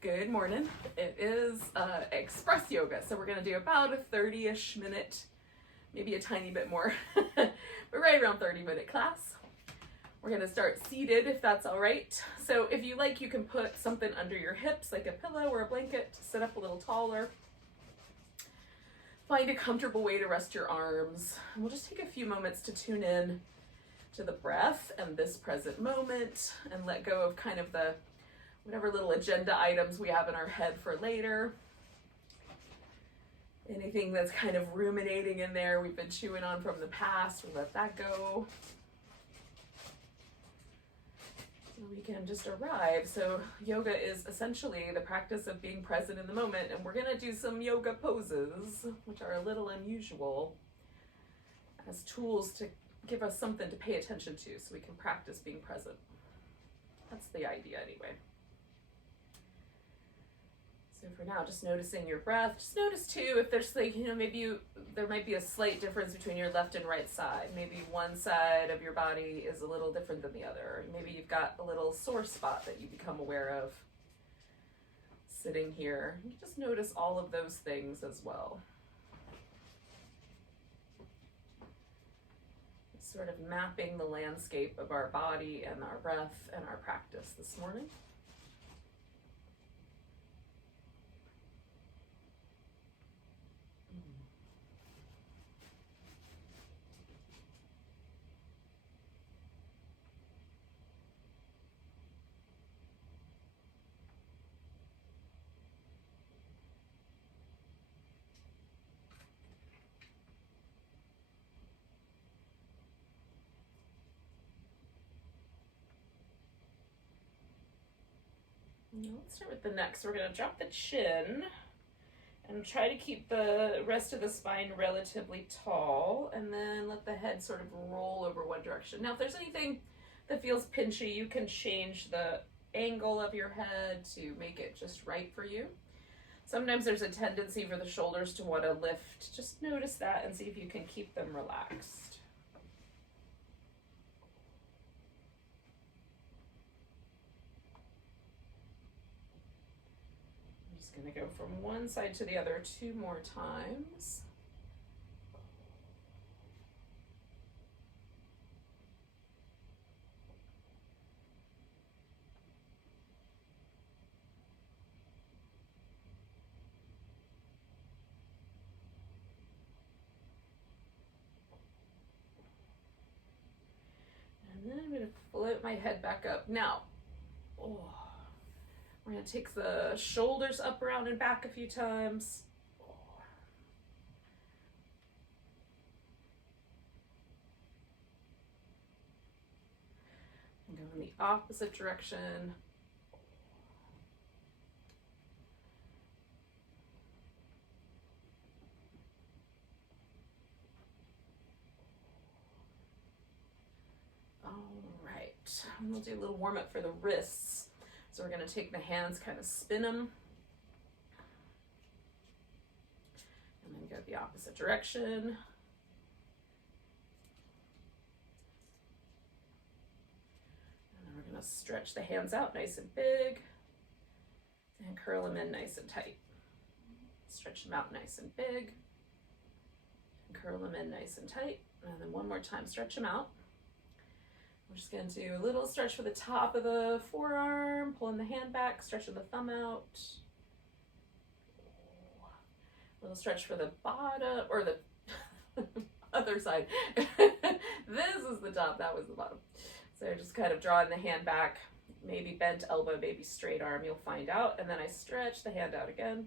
Good morning. It is express yoga, so we're going to do about a 30-ish minute, maybe a tiny bit more, but right around 30-minute class. We're going to start seated if that's all right. So if you like, you can put something under your hips like a pillow or a blanket to sit up a little taller. Find a comfortable way to rest your arms. And we'll just take a few moments to tune in to the breath and this present moment and let go of kind of the whatever little agenda items we have in our head for later. Anything that's kind of ruminating in there, we've been chewing on from the past, we'll let that go. So we can just arrive. So yoga is essentially the practice of being present in the moment, and we're gonna do some yoga poses, which are a little unusual, as tools to give us something to pay attention to so we can practice being present. That's the idea anyway. So for now, just noticing your breath. Just notice too if there's like, maybe there might be a slight difference between your left and right side. Maybe one side of your body is a little different than the other. Maybe you've got a little sore spot that you become aware of sitting here. You just notice all of those things as well. Sort of mapping the landscape of our body and our breath and our practice this morning. Let's start with the neck. So we're going to drop the chin and try to keep the rest of the spine relatively tall, and then let the head sort of roll over one direction. Now, if there's anything that feels pinchy, you can change the angle of your head to make it just right for you. Sometimes there's a tendency for the shoulders to want to lift. Just notice that and see if you can keep them relaxed. Going to go from one side to the other 2 more times. And then I'm going to float my head back up. Now, we're going to take the shoulders up, around, and back a few times. And go in the opposite direction. All right, and we'll do a little warm up for the wrists. So we're going to take the hands, kind of spin them, and then go the opposite direction. And then we're going to stretch the hands out nice and big and curl them in nice and tight. Stretch them out nice and big and curl them in nice and tight. And then one more time, stretch them out. We're just going to do a little stretch for the top of the forearm, pulling the hand back, stretching the thumb out. A little stretch for the bottom, or the other side. This is the top, that was the bottom. So just kind of drawing the hand back, maybe bent elbow, maybe straight arm, you'll find out. And then I stretch the hand out again.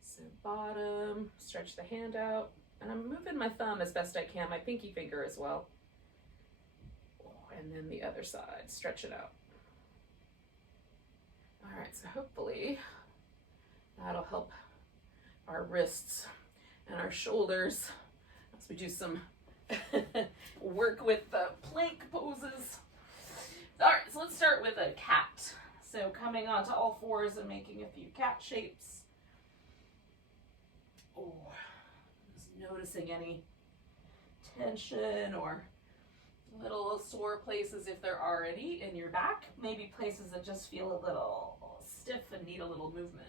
So bottom, stretch the hand out. And I'm moving my thumb as best I can, my pinky finger as well. And then the other side, stretch it out. All right, so hopefully that'll help our wrists and our shoulders as we do some work with the plank poses. All right, so let's start with a cat. So coming onto all fours and making a few cat shapes. Just noticing any tension or Little sore places, if there are any, in your back. Maybe places that just feel a little stiff and need a little movement.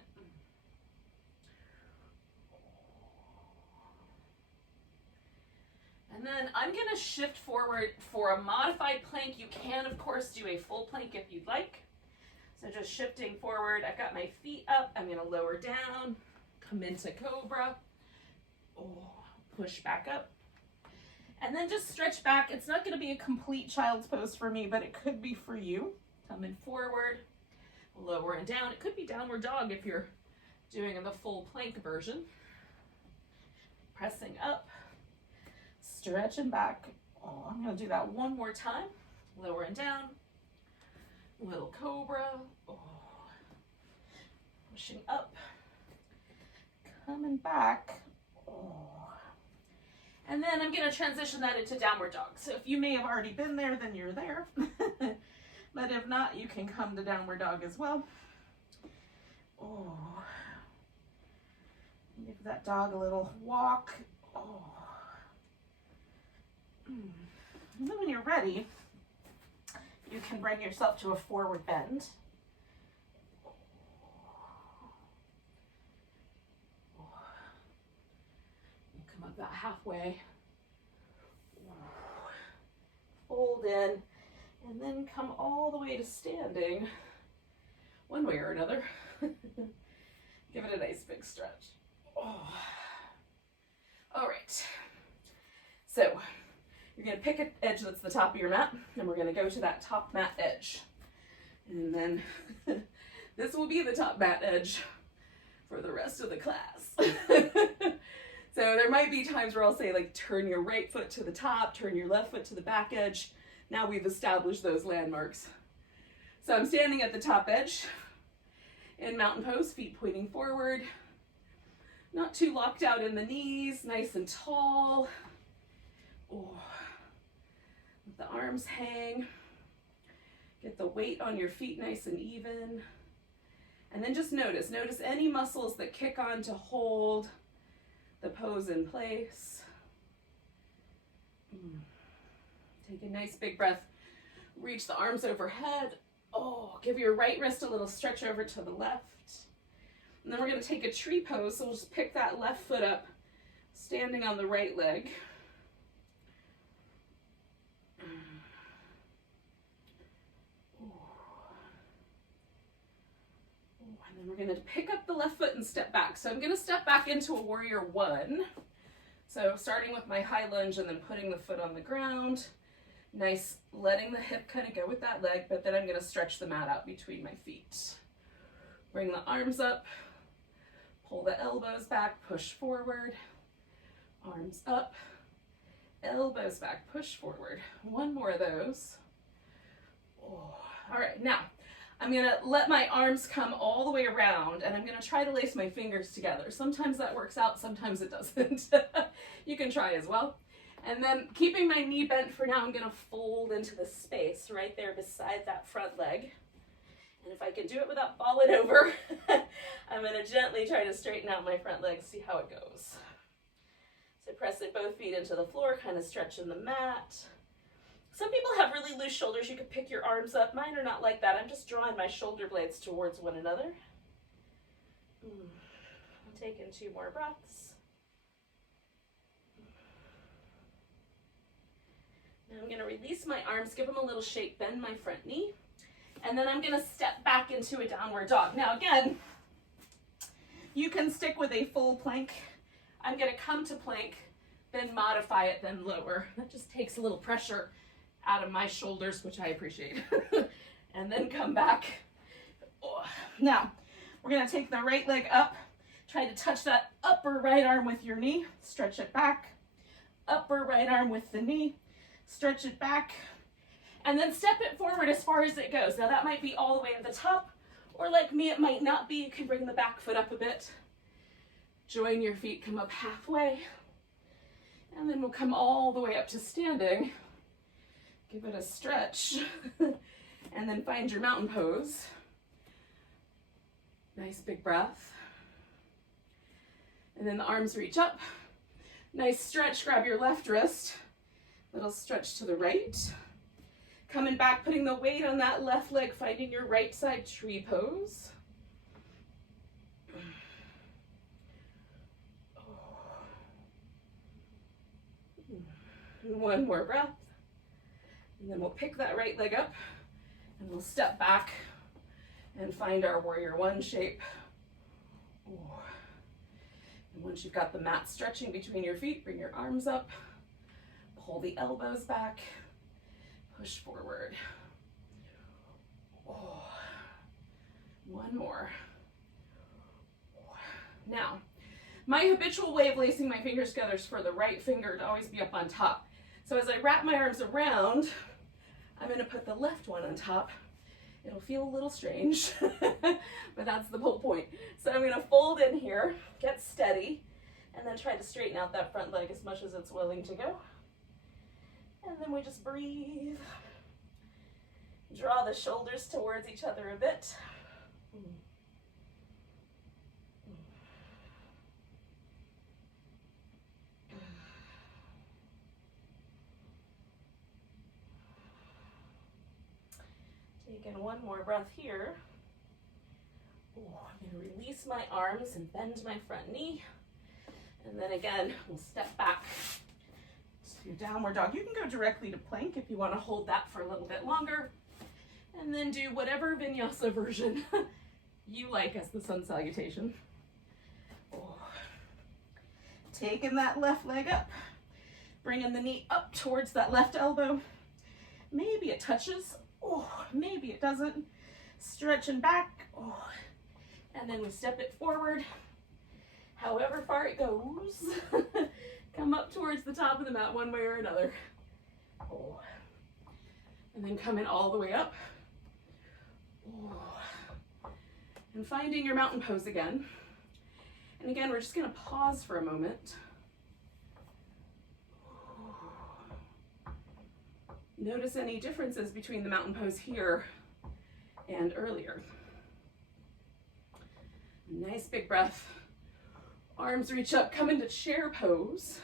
And then I'm going to shift forward for a modified plank. You can, of course, do a full plank if you'd like. So just shifting forward. I've got my feet up. I'm going to lower down, come into cobra. Push back up. And then just stretch back. It's not going to be a complete child's pose for me, but it could be for you. Coming forward, lower and down. It could be downward dog if you're doing the full plank version. Pressing up, stretching back. I'm going to do that one more time. Lower and down. Little cobra. Pushing up. Coming back. And then I'm going to transition that into downward dog. So if you may have already been there, then you're there. But if not, you can come to downward dog as well. Give that dog a little walk. And then when you're ready, you can bring yourself to a forward bend. Come up about halfway. Fold in, and then come all the way to standing, one way or another. Give it a nice big stretch. All right. So you're going to pick an edge that's the top of your mat, and we're going to go to that top mat edge. And then this will be the top mat edge for the rest of the class. So there might be times where I'll say, like, turn your right foot to the top, turn your left foot to the back edge. Now we've established those landmarks. So I'm standing at the top edge in mountain pose, feet pointing forward. Not too locked out in the knees, nice and tall. Let the arms hang. Get the weight on your feet nice and even. And then just notice any muscles that kick on to hold the pose in place. Take a nice big breath. Reach the arms overhead. Give your right wrist a little stretch over to the left. And then we're going to take a tree pose. So we'll just pick that left foot up, standing on the right leg. And then we're going to pick up the left foot and step back. So I'm going to step back into a warrior one. So starting with my high lunge and then putting the foot on the ground. Nice, letting the hip kind of go with that leg, but then I'm going to stretch the mat out between my feet. Bring the arms up, pull the elbows back, push forward, arms up, elbows back, push forward. One more of those. All right, now I'm going to let my arms come all the way around, and I'm going to try to lace my fingers together. Sometimes that works out, sometimes it doesn't. You can try as well. And then keeping my knee bent for now, I'm going to fold into the space right there beside that front leg. And if I can do it without falling over, I'm going to gently try to straighten out my front leg, see how it goes. So pressing both feet into the floor, kind of stretching the mat. Some people have really loose shoulders. You could pick your arms up. Mine are not like that. I'm just drawing my shoulder blades towards one another. I'm taking 2 more breaths. Now I'm going to release my arms, give them a little shake, bend my front knee, and then I'm going to step back into a downward dog. Now again, you can stick with a full plank. I'm going to come to plank, then modify it, then lower. That just takes a little pressure out of my shoulders, which I appreciate. And then come back. Now, we're going to take the right leg up. Try to touch that upper right arm with your knee. Stretch it back. Upper right arm with the knee. Stretch it back. And then step it forward as far as it goes. Now, that might be all the way to the top, or like me, it might not be. You can bring the back foot up a bit. Join your feet, come up halfway. And then we'll come all the way up to standing. Give it a stretch. And then find your mountain pose. Nice big breath. And then the arms reach up. Nice stretch, grab your left wrist. Little stretch to the right. Coming back, putting the weight on that left leg, finding your right side tree pose. And one more breath. And then we'll pick that right leg up and we'll step back and find our warrior one shape. And once you've got the mat stretching between your feet, bring your arms up, pull the elbows back, push forward. One more. Now, my habitual way of lacing my fingers together is for the right finger to always be up on top. So as I wrap my arms around, I'm going to put the left one on top. It'll feel a little strange, but that's the whole point. So I'm going to fold in here, get steady, and then try to straighten out that front leg as much as it's willing to go. And then we just breathe. Draw the shoulders towards each other a bit. Taking one more breath here. I'm going to release my arms and bend my front knee. And then again, we'll step back to downward dog. You can go directly to plank if you want to hold that for a little bit longer. And then do whatever vinyasa version you like as the sun salutation. Taking that left leg up, bringing the knee up towards that left elbow. Maybe it touches, maybe it doesn't. Stretching back, and then we step it forward. However far it goes, come up towards the top of the mat one way or another. And then coming all the way up. And finding your mountain pose again. And again, we're just going to pause for a moment. Notice any differences between the mountain pose here and earlier. Nice big breath. Arms reach up, come into chair pose.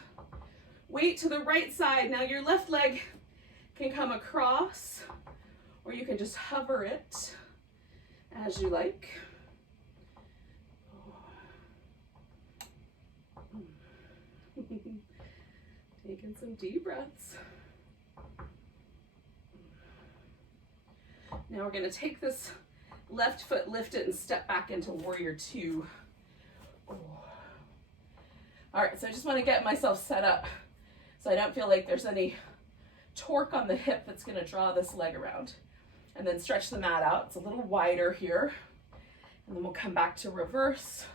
Weight to the right side. Now your left leg can come across, or you can just hover it as you like. Taking some deep breaths. Now we're going to take this left foot, lift it, and step back into warrior two. All right, so I just want to get myself set up so I don't feel like there's any torque on the hip that's going to draw this leg around. And then stretch the mat out. It's a little wider here. And then we'll come back to reverse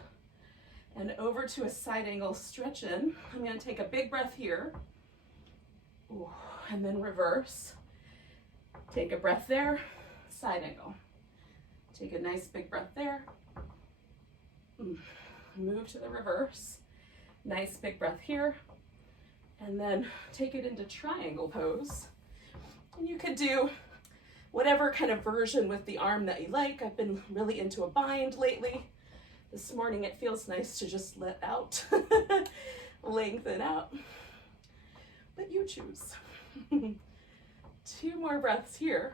and over to a side angle stretch in. I'm going to take a big breath here. And then reverse. Take a breath there, side angle. Take a nice big breath there. Move to the reverse. Nice big breath here. And then take it into triangle pose. And you could do whatever kind of version with the arm that you like. I've been really into a bind lately. This morning it feels nice to just let out, lengthen out. But you choose. 2 more breaths here.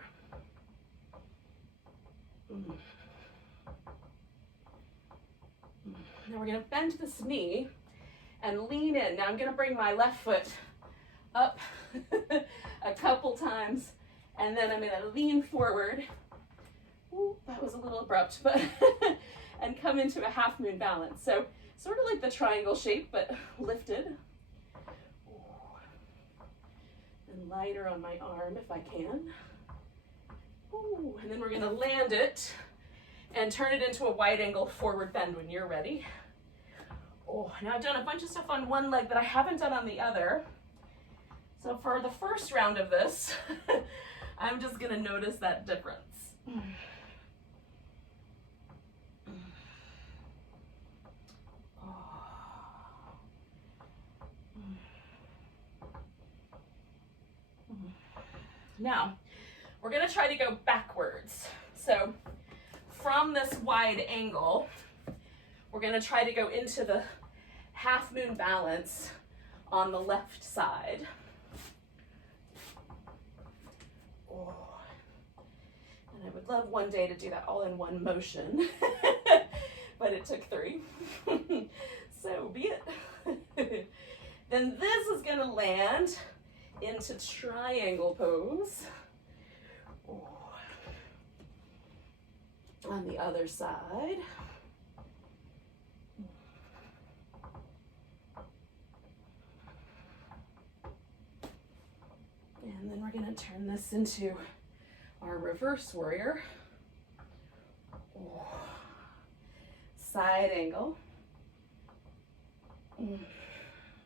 Now we're going to bend this knee and lean in. Now I'm going to bring my left foot up a couple times, and then I'm going to lean forward. Ooh, that was a little abrupt, but and come into a half moon balance. So sort of like the triangle shape, but lifted. And lighter on my arm if I can. Ooh, and then we're going to land it and turn it into a wide angle forward bend when you're ready. Now I've done a bunch of stuff on one leg that I haven't done on the other. So for the first round of this, I'm just going to notice that difference. Now, we're going to try to go backwards. So from this wide angle, we're going to try to go into the half moon balance on the left side. Oh. And I would love one day to do that all in one motion, but it took 3. So be it. Then this is going to land into triangle pose. Oh. On the other side. And then we're going to turn this into our reverse warrior. Oh. Side angle.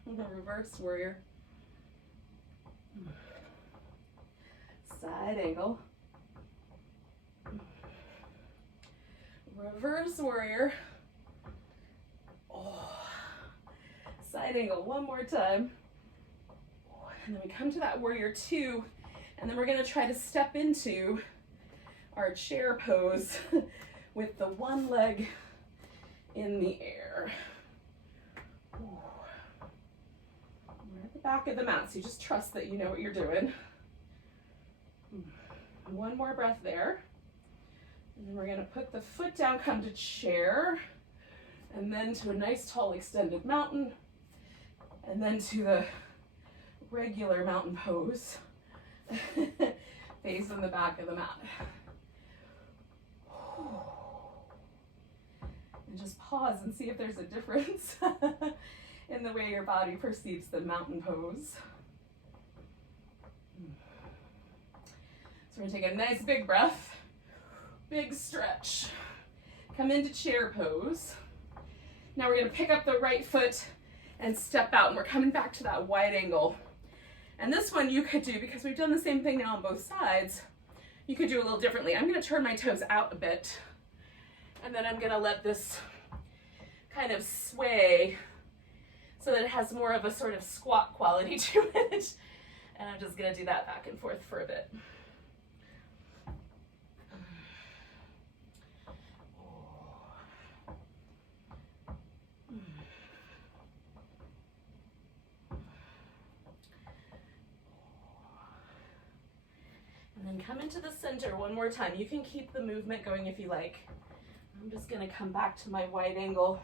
Reverse warrior. Side angle. Reverse warrior. Oh. Side angle one more time. And then we come to that warrior 2, and then we're going to try to step into our chair pose with the one leg in the air. We're at the back of the mat, so you just trust that you know what you're doing. One more breath there. And then we're going to put the foot down, come to chair, and then to a nice tall extended mountain, and then to the regular mountain pose, face in the back of the mat. And just pause and see if there's a difference in the way your body perceives the mountain pose. So we're going to take a nice big breath, big stretch, come into chair pose. Now we're going to pick up the right foot and step out, and we're coming back to that wide angle. And this one you could do, because we've done the same thing now on both sides, you could do a little differently. I'm going to turn my toes out a bit, and then I'm going to let this kind of sway so that it has more of a sort of squat quality to it. And I'm just going to do that back and forth for a bit. And then come into the center one more time. You can keep the movement going if you like. I'm just going to come back to my wide angle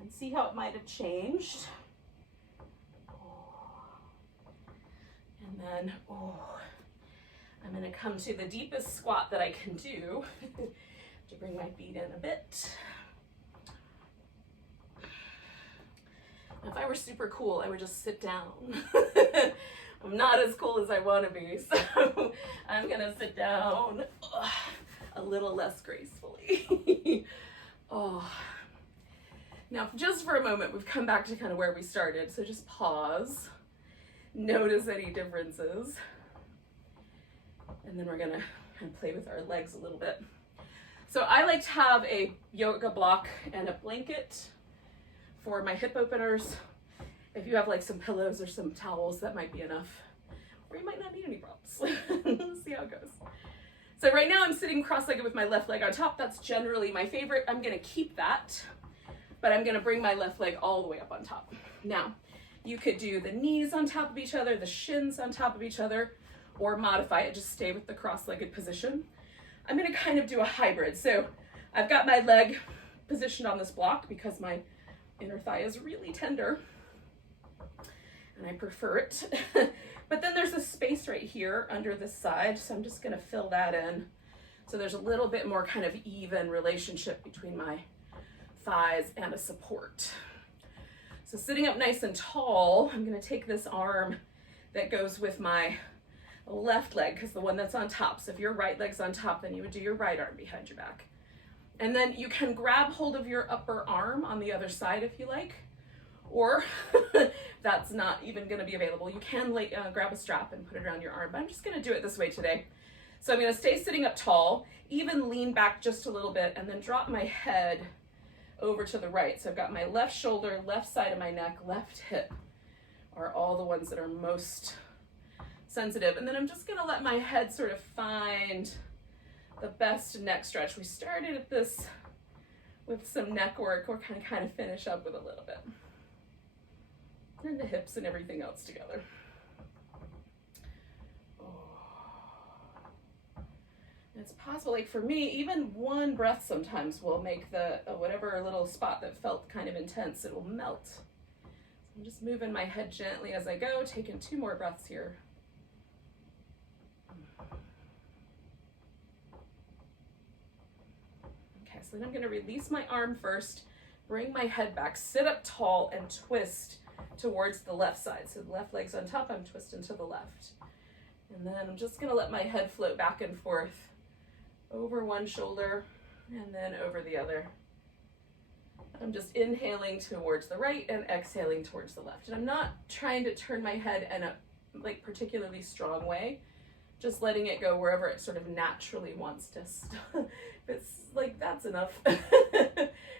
and see how it might have changed. And then, I'm going to come to the deepest squat that I can do to bring my feet in a bit. If I were super cool, I would just sit down. I'm not as cool as I want to be, so I'm going to sit down a little less gracefully. Now, just for a moment, we've come back to kind of where we started, so just pause, notice any differences, and then we're going to kind of play with our legs a little bit. So I like to have a yoga block and a blanket for my hip openers. If you have like some pillows or some towels, that might be enough. Or you might not need any props. Let's see how it goes. So right now I'm sitting cross-legged with my left leg on top. That's generally my favorite. I'm gonna keep that, but I'm gonna bring my left leg all the way up on top. Now, you could do the knees on top of each other, the shins on top of each other, or modify it, just stay with the cross-legged position. I'm gonna kind of do a hybrid. So I've got my leg positioned on this block because my inner thigh is really tender, and I prefer it. But then there's a space right here under this side, so I'm just gonna fill that in. So there's a little bit more kind of even relationship between my thighs and a support. So sitting up nice and tall, I'm gonna take this arm that goes with my left leg, because the one that's on top. So if your right leg's on top, then you would do your right arm behind your back. And then you can grab hold of your upper arm on the other side if you like, or that's not even going to be available. You can grab a strap and put it around your arm, but I'm just going to do it this way today. So I'm going to stay sitting up tall, even lean back just a little bit, and then drop my head over to the right. So I've got my left shoulder, left side of my neck, left hip are all the ones that are most sensitive. And then I'm just going to let my head sort of find the best neck stretch. We started at this with some neck work. We're going to kind of finish up with a little bit. And the hips and everything else together. It's possible, like for me, even one breath sometimes will make the whatever little spot that felt kind of intense, it will melt. So I'm just moving my head gently as I go, taking 2 more breaths here. Okay, so then I'm gonna release my arm first, bring my head back, sit up tall and twist towards the left side. So the left leg's on top, I'm twisting to the left. And then I'm just gonna let my head float back and forth over one shoulder and then over the other. I'm just inhaling towards the right and exhaling towards the left. And I'm not trying to turn my head in a like particularly strong way, just letting it go wherever it sort of naturally wants to stop. It's like, that's enough,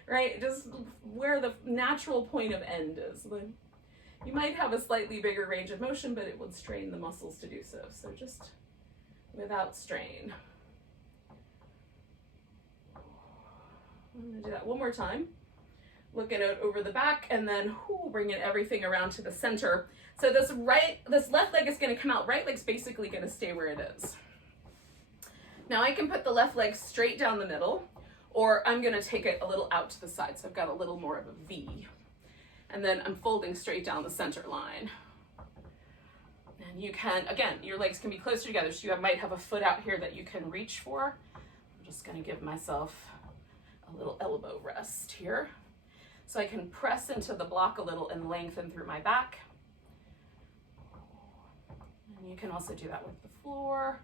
right? Just where the natural point of end is. You might have a slightly bigger range of motion, but it would strain the muscles to do so. So just without strain. I'm gonna do that one more time. Looking out over the back and then bringing everything around to the center. So this left leg is gonna come out, right leg's basically gonna stay where it is. Now I can put the left leg straight down the middle, or I'm gonna take it a little out to the side. So I've got a little more of a V. And then I'm folding straight down the center line. And you can, again, your legs can be closer together, so you might have a foot out here that you can reach for. I'm just gonna give myself a little elbow rest here. So I can press into the block a little and lengthen through my back. And you can also do that with the floor,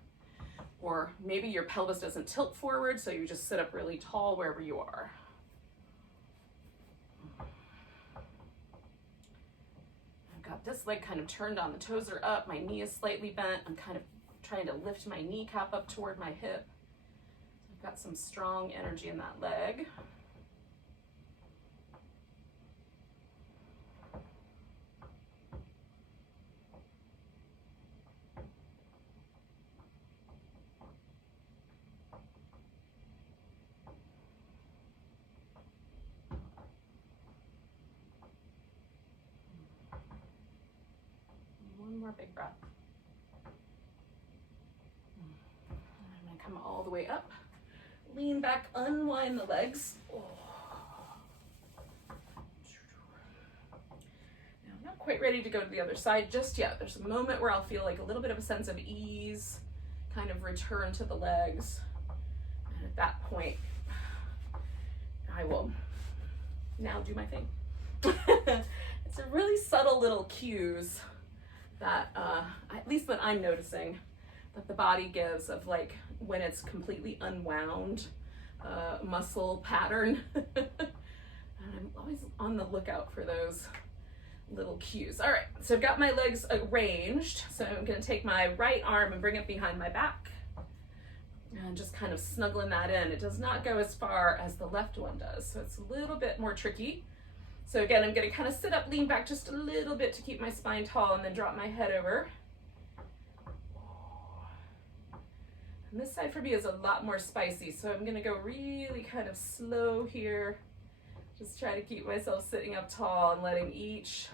or maybe your pelvis doesn't tilt forward, so you just sit up really tall wherever you are. I've got this leg kind of turned on, the toes are up, my knee is slightly bent. I'm kind of trying to lift my kneecap up toward my hip. I've got some strong energy in that leg. One more big breath. I'm going to come all the way up. Lean back, unwind the legs. Now I'm not quite ready to go to the other side just yet. There's a moment where I'll feel like a little bit of a sense of ease, kind of return to the legs. And at that point, I will now do my thing. It's a really subtle little cues that, at least that I'm noticing, that the body gives of like when it's completely unwound, muscle pattern. And I'm always on the lookout for those little cues. All right, so I've got my legs arranged. So I'm gonna take my right arm and bring it behind my back and just kind of snuggling that in. It does not go as far as the left one does, so it's a little bit more tricky. So again, I'm gonna kind of sit up, lean back just a little bit to keep my spine tall, and then drop my head over. And this side for me is a lot more spicy, so I'm gonna go really kind of slow here. Just try to keep myself sitting up tall and letting each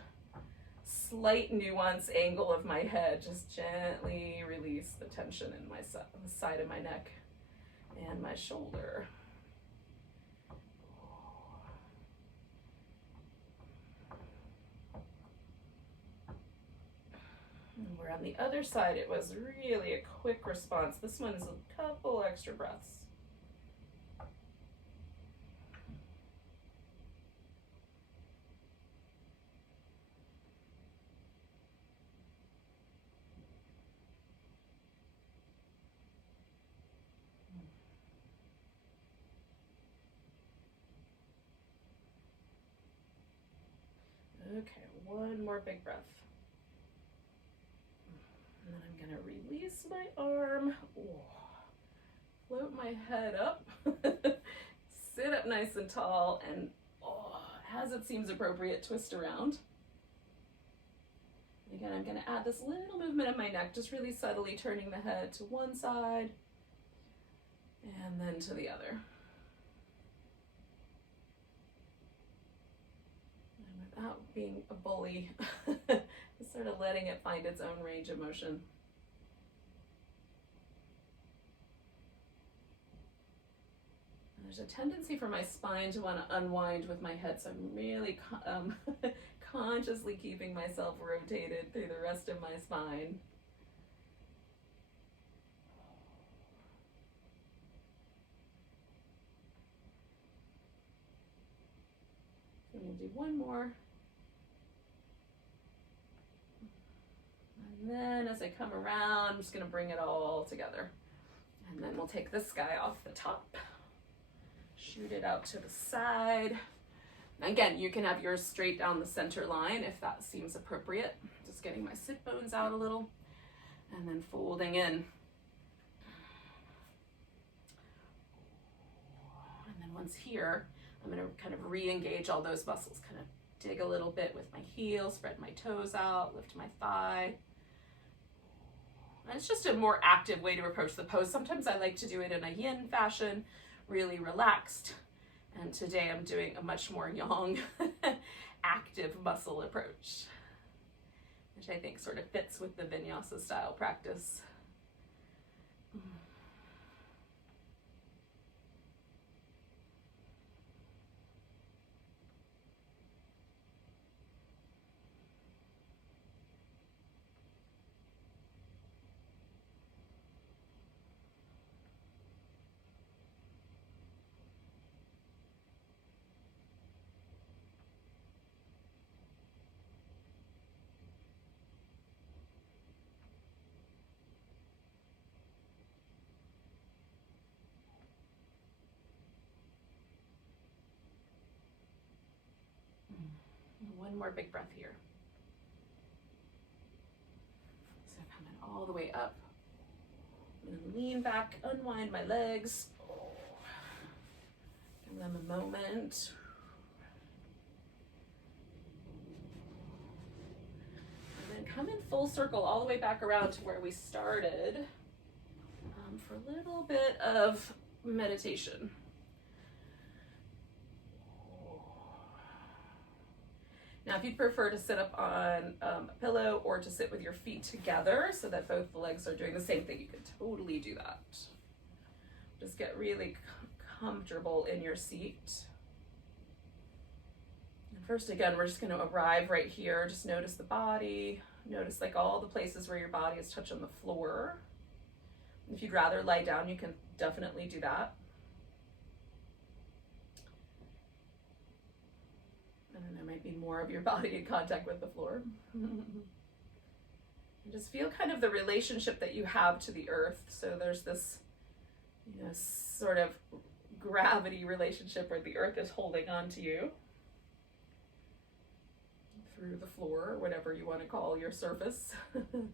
slight nuance angle of my head just gently release the tension in my the side of my neck and my shoulder. And where on the other side it was really a quick response. This one's a couple extra breaths. Okay, one more big breath. And then I'm gonna release my arm, float my head up, sit up nice and tall, and as it seems appropriate, twist around. And again, I'm gonna add this little movement of my neck, just really subtly turning the head to one side and then to the other. Without being a bully, just sort of letting it find its own range of motion. There's a tendency for my spine to want to unwind with my head, so I'm really consciously keeping myself rotated through the rest of my spine. I'm going to do one more. And then as I come around, I'm just going to bring it all together. And then we'll take this guy off the top, shoot it out to the side. Again, you can have yours straight down the center line if that seems appropriate. Just getting my sit bones out a little and then folding in. And then once here, I'm going to kind of re-engage all those muscles, kind of dig a little bit with my heel, spread my toes out, lift my thigh. And it's just a more active way to approach the pose. Sometimes I like to do it in a yin fashion, really relaxed. And today I'm doing a much more yang, active muscle approach, which I think sort of fits with the Vinyasa style practice. One more big breath here. So coming all the way up. I'm going to lean back, unwind my legs. Give them a moment. And then come in full circle all the way back around to where we started for a little bit of meditation. Now, if you'd prefer to sit up on a pillow or to sit with your feet together so that both the legs are doing the same thing, you could totally do that. Just get really comfortable in your seat. And first, again, we're just going to arrive right here. Just notice the body. Notice like all the places where your body is touching the floor. If you'd rather lie down, you can definitely do that. And then there might be more of your body in contact with the floor. And just feel kind of the relationship that you have to the earth. So there's this, sort of gravity relationship where the earth is holding on to you through the floor, or whatever you want to call your surface. And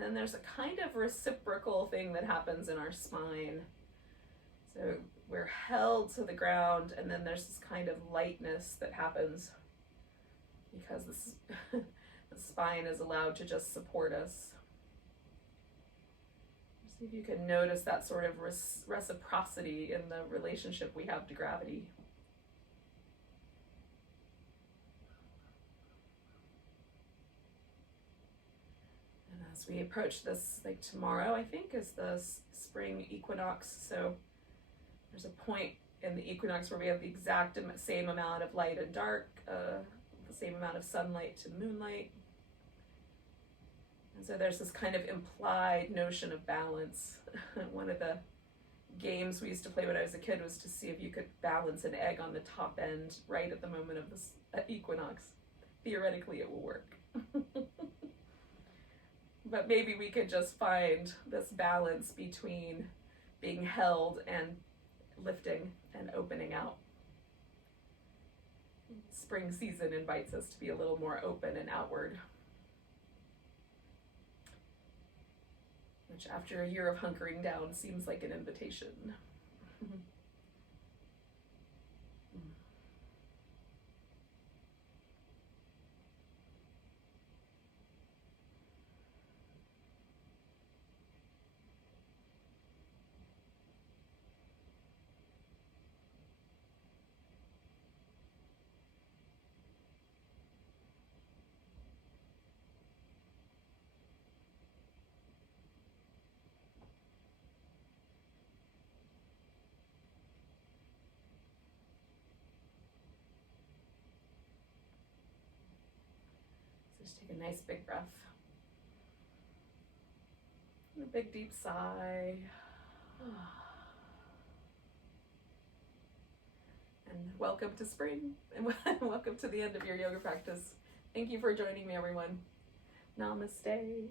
then there's a kind of reciprocal thing that happens in our spine. So we're held to the ground, and then there's this kind of lightness that happens because the spine is allowed to just support us. See if you can notice that sort of reciprocity in the relationship we have to gravity. And as we approach this, like tomorrow, I think, is the spring equinox. So there's a point in the equinox where we have the exact same amount of light and dark, the same amount of sunlight to moonlight. And so there's this kind of implied notion of balance. One of the games we used to play when I was a kid was to see if you could balance an egg on the top end right at the moment of this equinox. Theoretically, it will work. But maybe we could just find this balance between being held and lifting and opening out. Spring season invites us to be a little more open and outward. Which after a year of hunkering down seems like an invitation. Just take a nice big breath. And a big deep sigh. And welcome to spring, and welcome to the end of your yoga practice. Thank you for joining me, everyone. Namaste.